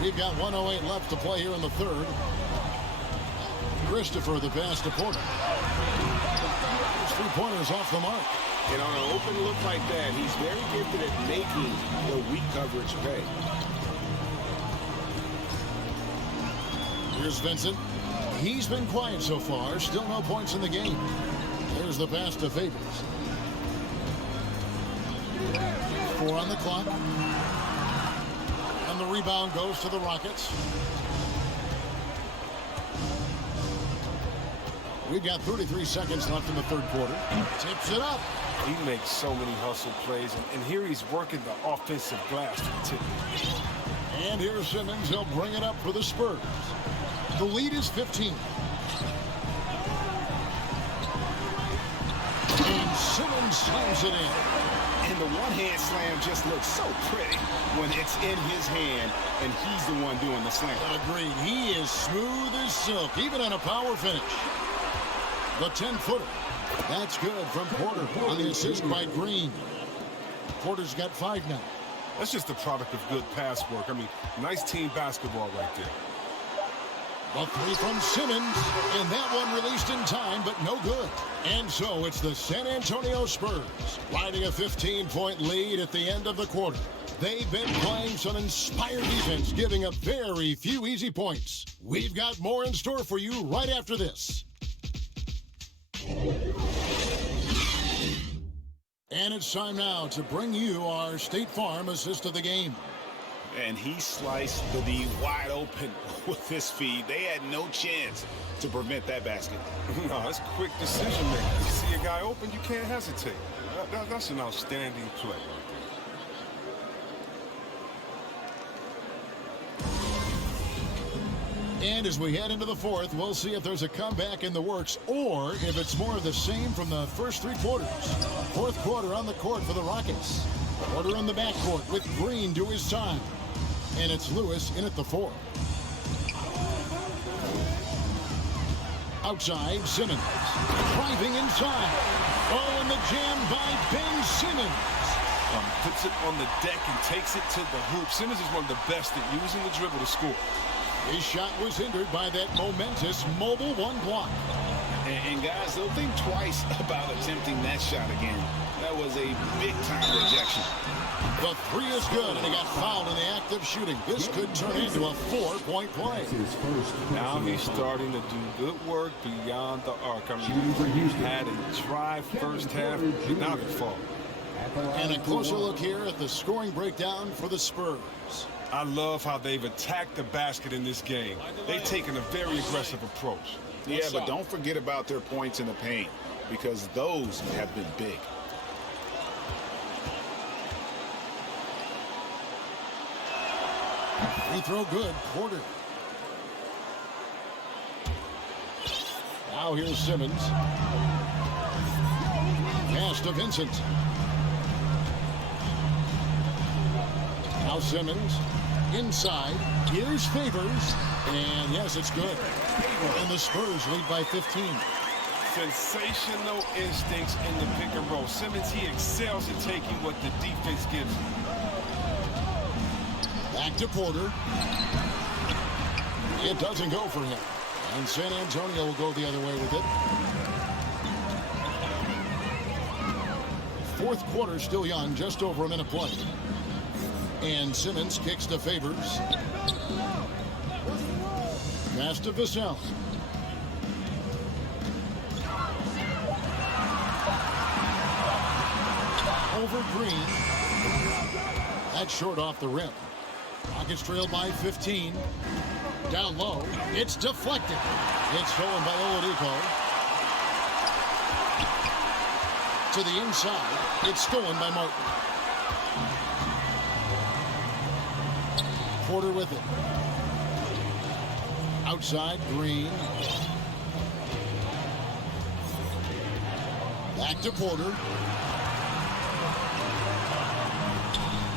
We've got 1:08 left to play here in the third. Christopher the pass to Porter. Those three-pointers off the mark. And on an open look like that, he's very gifted at making the weak coverage pay. Here's Vincent. He's been quiet so far. Still no points in the game. There's the pass to Favors. 4 on the clock. And the rebound goes to the Rockets. We've got 33 seconds left in the third quarter. Tips it up. He makes so many hustle plays, and here he's working the offensive glass to tip. And here's Simmons. He'll bring it up for the Spurs. The lead is 15. And Simmons slams it in. And the one-hand slam just looks so pretty when it's in his hand and he's the one doing the slam. Agreed. He is smooth as silk, even on a power finish. The 10-footer. That's good from Porter on the assist by Green. Porter's got 5 now. That's just a product of good pass work. I mean, nice team basketball right there. The 3 from Simmons, and that one released in time, but no good. And so it's the San Antonio Spurs riding a 15-point lead at the end of the quarter. They've been playing some inspired defense, giving up very few easy points. We've got more in store for you right after this. And it's time now to bring you our State Farm assist of the game. And he sliced the D wide open with his feed. They had no chance to prevent that basket. No, that's quick decision making. You see a guy open, you can't hesitate. That's an outstanding play right there. And as we head into the fourth, we'll see if there's a comeback in the works or if it's more of the same from the first 3 quarters. Fourth quarter on the court for the Rockets. Porter in the backcourt with Green to his time. And it's Lewis in at the 4. Outside, Simmons. Driving inside. Oh, and the jam by Ben Simmons. Puts it on the deck and takes it to the hoop. Simmons is one of the best at using the dribble to score. His shot was hindered by that momentous mobile one block. And guys, they'll think twice about attempting that shot again. That was a big-time rejection. The three is good, and he got fouled in the act of shooting. This could turn into a 4-point play. Now he's starting to do good work beyond the arc. I mean, he had a dry first half, and now they fall. And a closer look here at the scoring breakdown for the Spurs. I love how they've attacked the basket in this game. They've taken a very aggressive approach. Yeah, but don't forget about their points in the paint, because those have been big. Free throw good, Porter. Now here's Simmons. Pass to Vincent. Now Simmons inside. Here's Favors. And yes, it's good. And the Spurs lead by 15. Sensational instincts in the pick and roll. Simmons, he excels at taking what the defense gives him. Back to Porter. It doesn't go for him. And San Antonio will go the other way with it. Fourth quarter still young, just over a minute play. And Simmons kicks to Favors. Pass to Vassell. Over Green. That's short off the rim. Rockets trailed by 15. Down low. It's deflected. It's stolen by Oladipo. To the inside. It's stolen by Martin. Porter with it. Outside, Green. Back to Porter.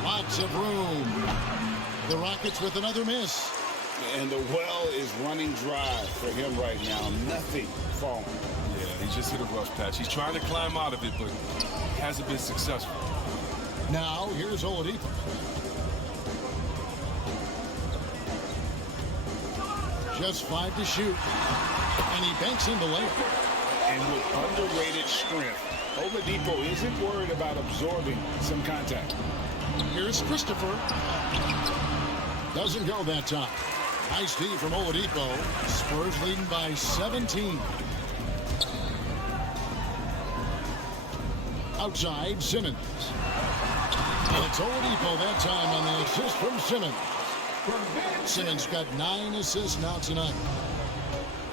Lots of room. The Rockets with another miss. And the well is running dry for him right now. Nothing falling. Yeah, he just hit a rough patch. He's trying to climb out of it, but hasn't been successful. Now, here's Oladipo. Just 5 to shoot. And he banks in the layup. And with underrated strength, Oladipo isn't worried about absorbing some contact. Here's Christopher. Doesn't go that time. Nice D from Oladipo. Spurs leading by 17. Outside, Simmons. And it's Oladipo that time on the assist from Simmons. Simmons got 9 assists now tonight.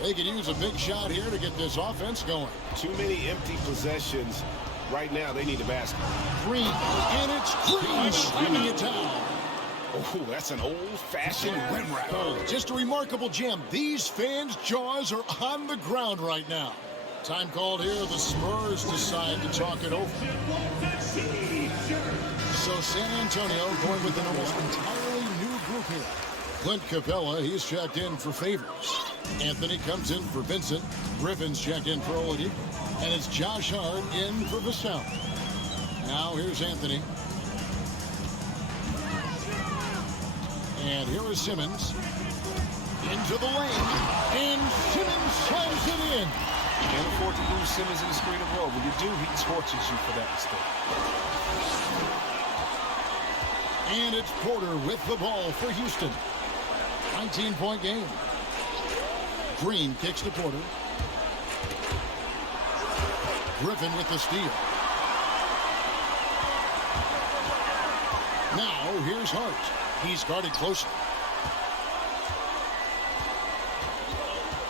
They could use a big shot here to get this offense going. Too many empty possessions. Right now, they need a basket. Green, and it's Green slamming it down. Oh, that's an old-fashioned rim wrap. Oh, just a remarkable jam. These fans' jaws are on the ground right now. Time called here. The Spurs decide to talk it over. So San Antonio going with an almost entirely new group here. Clint Capella, he's checked in for Favors. Anthony comes in for Vincent. Griffin's checked in for Oladipo. And it's Josh Hart in for Vassell. Now here's Anthony. And here is Simmons. Into the lane. And Simmons slams it in. You can't afford to lose Simmons in the screen and roll. When you do, he torches you for that mistake. And it's Porter with the ball for Houston. 19-point game. Green kicks to Porter. Griffin with the steal. Now here's Hart. He's guarded closely.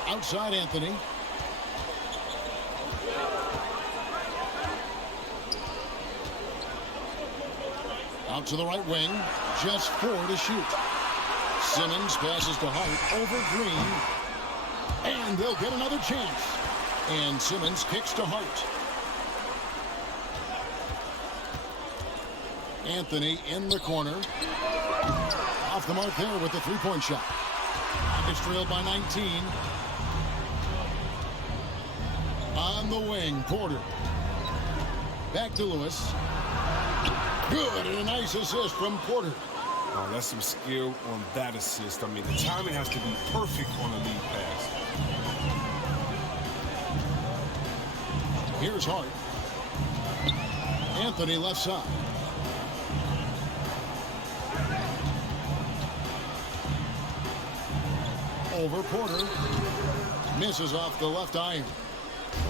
Outside Anthony. Out to the right wing. Just 4 to shoot. Simmons passes to Hart over Green. And they'll get another chance. And Simmons kicks to Hart. Anthony in the corner. Off the mark there with the three-point shot. Rockets trailed by 19. On the wing, Porter. Back to Lewis. Good, and a nice assist from Porter. Oh, that's some skill on that assist. I mean, the timing has to be perfect on a lead pass. Here's Hart. Anthony left side. Over Porter. Misses off the left iron.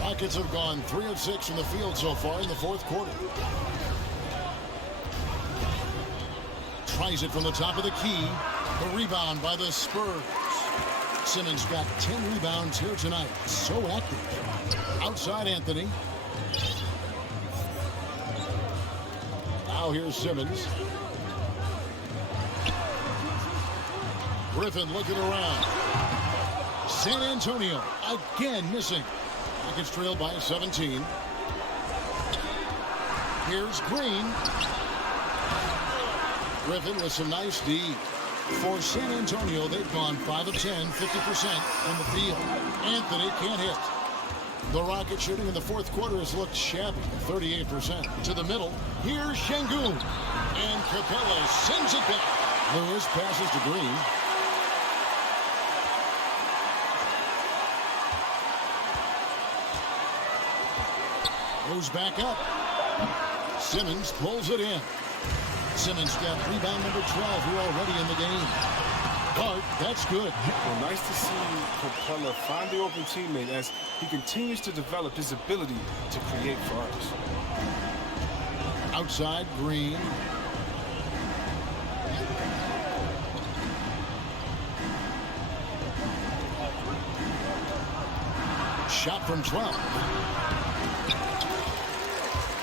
Rockets have gone 3 of 6 from the field so far in the fourth quarter. Tries it from the top of the key. The rebound by the Spurs. Simmons got 10 rebounds here tonight. So active. Outside Anthony. Now here's Simmons. Griffin looking around. San Antonio again missing. Rockets trail by 17. Here's Green. Griffin with some nice D. For San Antonio, they've gone 5 of 10, 50% from the field. Anthony can't hit. The Rockets shooting in the fourth quarter has looked shabby, 38%. To the middle, here's Şengün. And Capella sends it back. Lewis passes to Green. Goes back up. Simmons pulls it in. Simmons got rebound number 12 here already in the game. Hart, that's good. Well, nice to see Capella find the open teammate as he continues to develop his ability to create for others. Outside, Green. Shot from 12.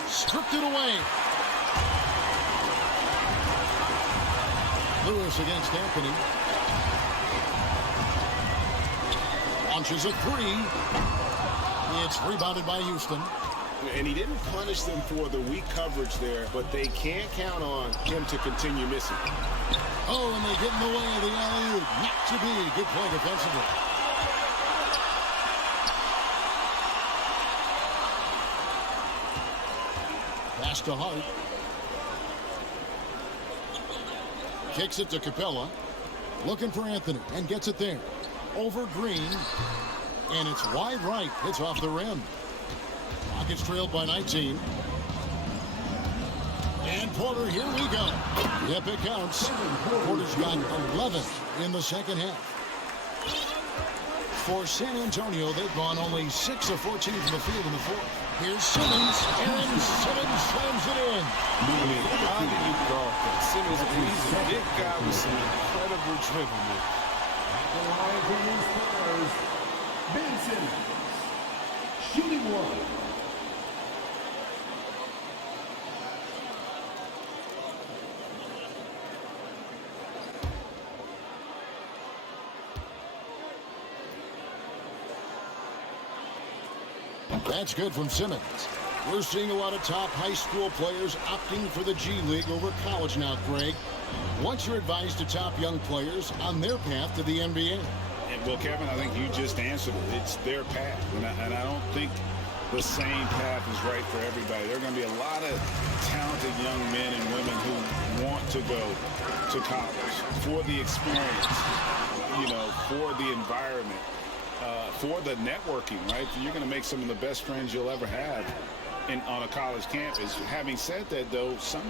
Stripped it away. Lewis against Anthony. Launches a three. It's rebounded by Houston. And he didn't punish them for the weak coverage there, but they can't count on him to continue missing. Oh, and they get in the way of the alley-oop. Not to be. Good play defensively. Pass to Hart. Kicks it to Capella. Looking for Anthony and gets it there. Over Green. And it's wide right. It's off the rim. Rockets trailed by 19. And Porter, here we go. Yep, it counts. Porter's got 11 in the second half. For San Antonio, they've gone only 6 of 14 from the field in the fourth. Here's Simmons, and Simmons slams it in. I mean, how do you guard that? Simmons, he's a big guy with some incredible dribbling. The line for your Spurs, Ben Simmons, shooting one. That's good from Simmons. We're seeing a lot of top high school players opting for the G League over college now, Greg. What's your advice to top young players on their path to the NBA? Well, Kevin, I think you just answered it. It's their path. And I don't think the same path is right for everybody. There are going to be a lot of talented young men and women who want to go to college for the experience, for the environment. For the networking, right? You're going to make some of the best friends you'll ever have on a college campus. Having said that, though, some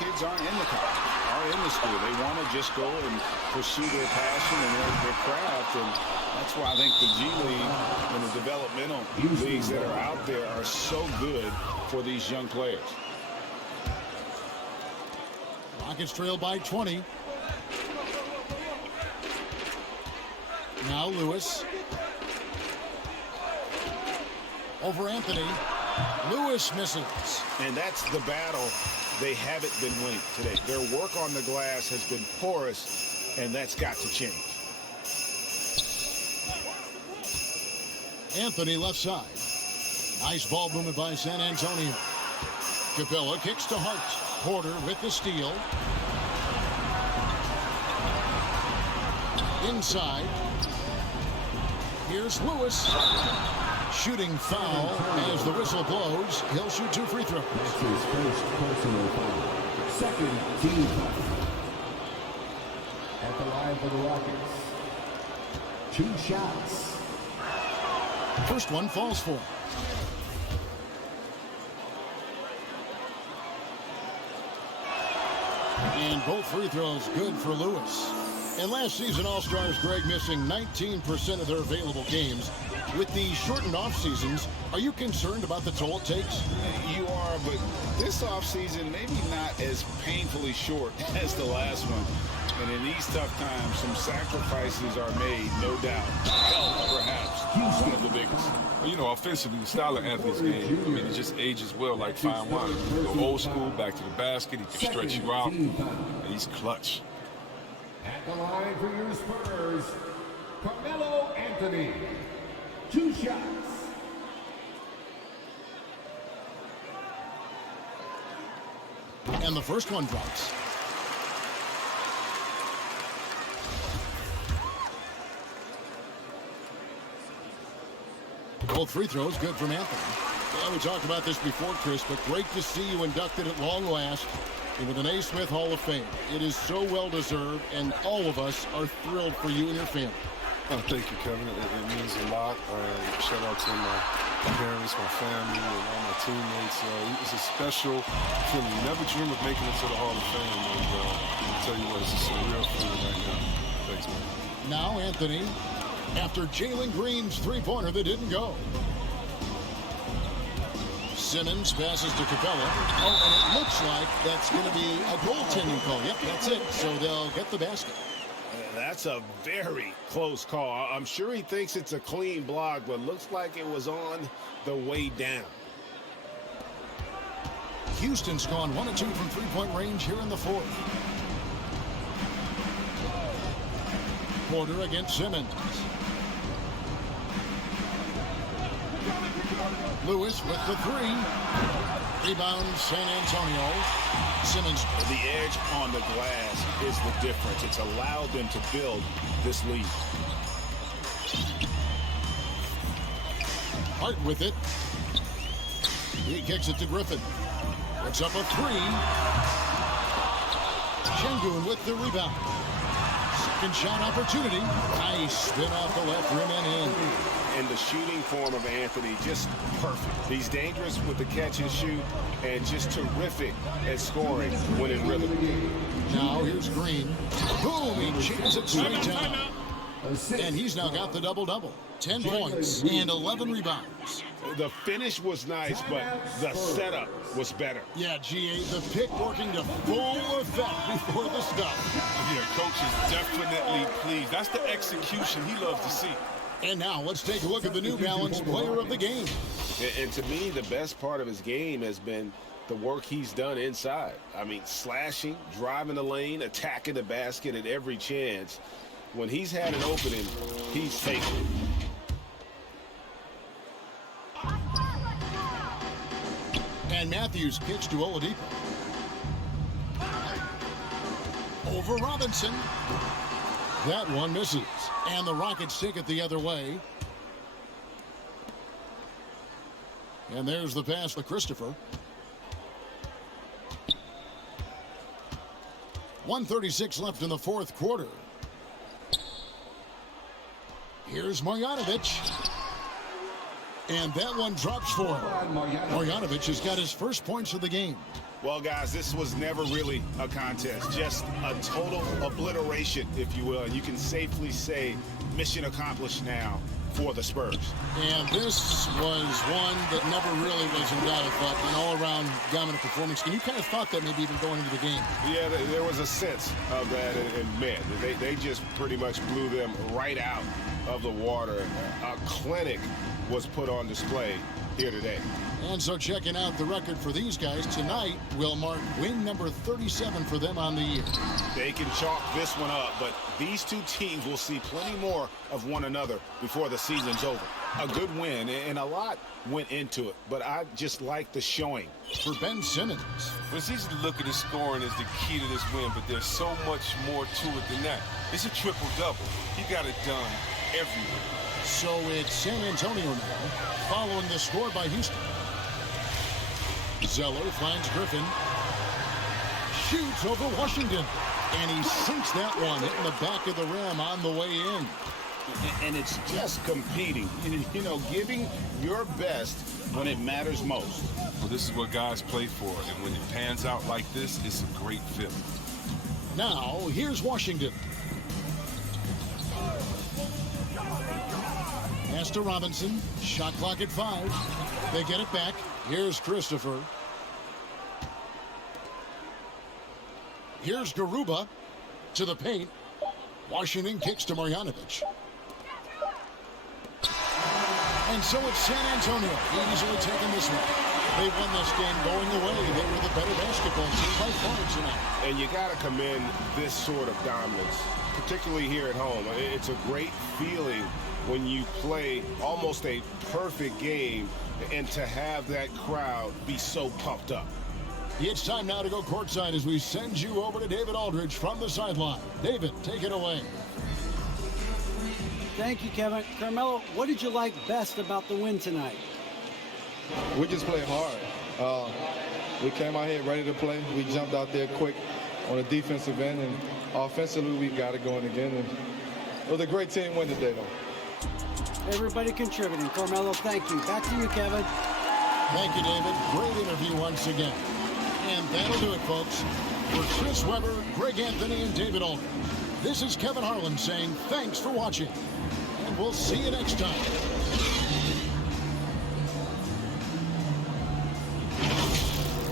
kids aren't in the college, aren't in the school. They want to just go and pursue their passion and their craft, and that's why I think the G League and the developmental leagues that are out there are so good for these young players. Rockets trail by 20. Now Lewis. Over Anthony. Lewis misses. And that's the battle they haven't been winning today. Their work on the glass has been porous, and that's got to change. Anthony left side. Nice ball movement by San Antonio. Capella kicks to Hart. Porter with the steal. Inside. Here's Lewis. Shooting foul as the whistle blows. He'll shoot 2 free throws. That's his first personal foul. Second team foul. At the line for the Rockets. 2 shots. First one falls for him. And both free throws good for Lewis. And last season, All-Stars Greg missing 19% of their available games. With the shortened off seasons, are you concerned about the toll it takes? You are, but this offseason maybe not as painfully short as the last one. And in these tough times, some sacrifices are made, no doubt. Hell, perhaps one of the biggest. Well, you know, offensively, the style of Anthony's game, I mean, it just ages well like fine wine. You go old school, back to the basket, he can stretch you out, and he's clutch. At the line for your Spurs, Carmelo Anthony. 2 shots. And the first one drops. Both free throws good from Anthony. Yeah, we talked about this before, Chris, but great to see you inducted at long last into the Naismith Hall of Fame. It is so well-deserved, and all of us are thrilled for you and your family. Oh, thank you, Kevin. It means a lot. Shout out to my parents, my family, and all my teammates. It's a special feeling. You never dream of making it to the Hall of Fame, and I'll tell you what, it's a surreal feeling right now. Thanks, man. Now Anthony, after Jalen Green's three-pointer that didn't go. Simmons passes to Capella. Oh, and it looks like that's going to be a goaltending call. Yep, that's it. So they'll get the basket. That's a very close call. I'm sure he thinks it's a clean block, but looks like it was on the way down. Houston's gone 1 of 2 from three-point range here in the fourth. Porter against Simmons. Lewis with the 3. Rebound, San Antonio. Simmons. The edge on the glass is the difference. It's allowed them to build this lead. Hart with it. He kicks it to Griffin. Puts up a 3. Şengün with the rebound. Second shot opportunity. Nice spin off the left rim and in. And the shooting form of Anthony, just perfect. He's dangerous with the catch and shoot and just terrific at scoring when in rhythm. Now here's Green. Boom, he jams it straight down. And he's now got the double-double. 10 points and 11 rebounds. The finish was nice, but the setup was better. Yeah, GA, the pick working to full effect before the stop. Yeah, coach is definitely pleased. That's the execution he loves to see. And now let's take a look at the New Balance player of the game. And to me, the best part of his game has been the work he's done inside. I mean, slashing, driving the lane, attacking the basket at every chance. When he's had an opening, he's taken it. And Matthews kicks to Oladipo. Over Robinson. That one misses. And the Rockets take it the other way. And there's the pass to Christopher. 1:36 left in the fourth quarter. Here's Marjanovic. And that one drops for him. Marjanovic has got his first points of the game. Well, guys, this was never really a contest, just a total obliteration, if you will. And you can safely say mission accomplished now for the Spurs. And this was one that never really was in doubt, I thought, an all-around dominant performance. And you kind of thought that maybe even going into the game. Yeah, there was a sense of that in men. They just pretty much blew them right out of the water. A clinic was put on display here today. And so checking out the record for these guys tonight will mark win number 37 for them on the year. They can chalk this one up, but these two teams will see plenty more of one another before the season's over. A good win, and a lot went into it, but I just like the showing. For Ben Simmons. Well, it's easy to look at his scoring as the key to this win, but there's so much more to it than that. It's a triple-double. He got it done everywhere. So it's San Antonio now, following the score by Houston. Zeller finds Griffin. Shoots over Washington. And he sinks that one, hitting the back of the rim on the way in. And it's just competing, you know, giving your best when it matters most. Well, this is what guys play for, and when it pans out like this, it's a great feeling. Now, here's Washington. Pass to Robinson. Shot clock at 5. They get it back. Here's Christopher. Here's Garuba to the paint. Washington kicks to Marjanovic. And so it's San Antonio easily taking this one. They won this game going away. They were the better basketball team by far tonight. And you got to commend this sort of dominance, particularly here at home. It's a great feeling when you play almost a perfect game and to have that crowd be so pumped up. It's time now to go courtside as we send you over to David Aldridge from the sideline. David, take it away. Thank you, Kevin. Carmelo, what did you like best about the win tonight? We just played hard. We came out here ready to play. We jumped out there quick on the defensive end, and offensively we got it going again. And it was a great team win today, though. Everybody contributing. Carmelo, thank you. Back to you, Kevin. Thank you, David. Great interview once again. And that'll do it, folks. For Chris Webber, Greg Anthony, and David Aldridge, this is Kevin Harlan saying thanks for watching. And we'll see you next time.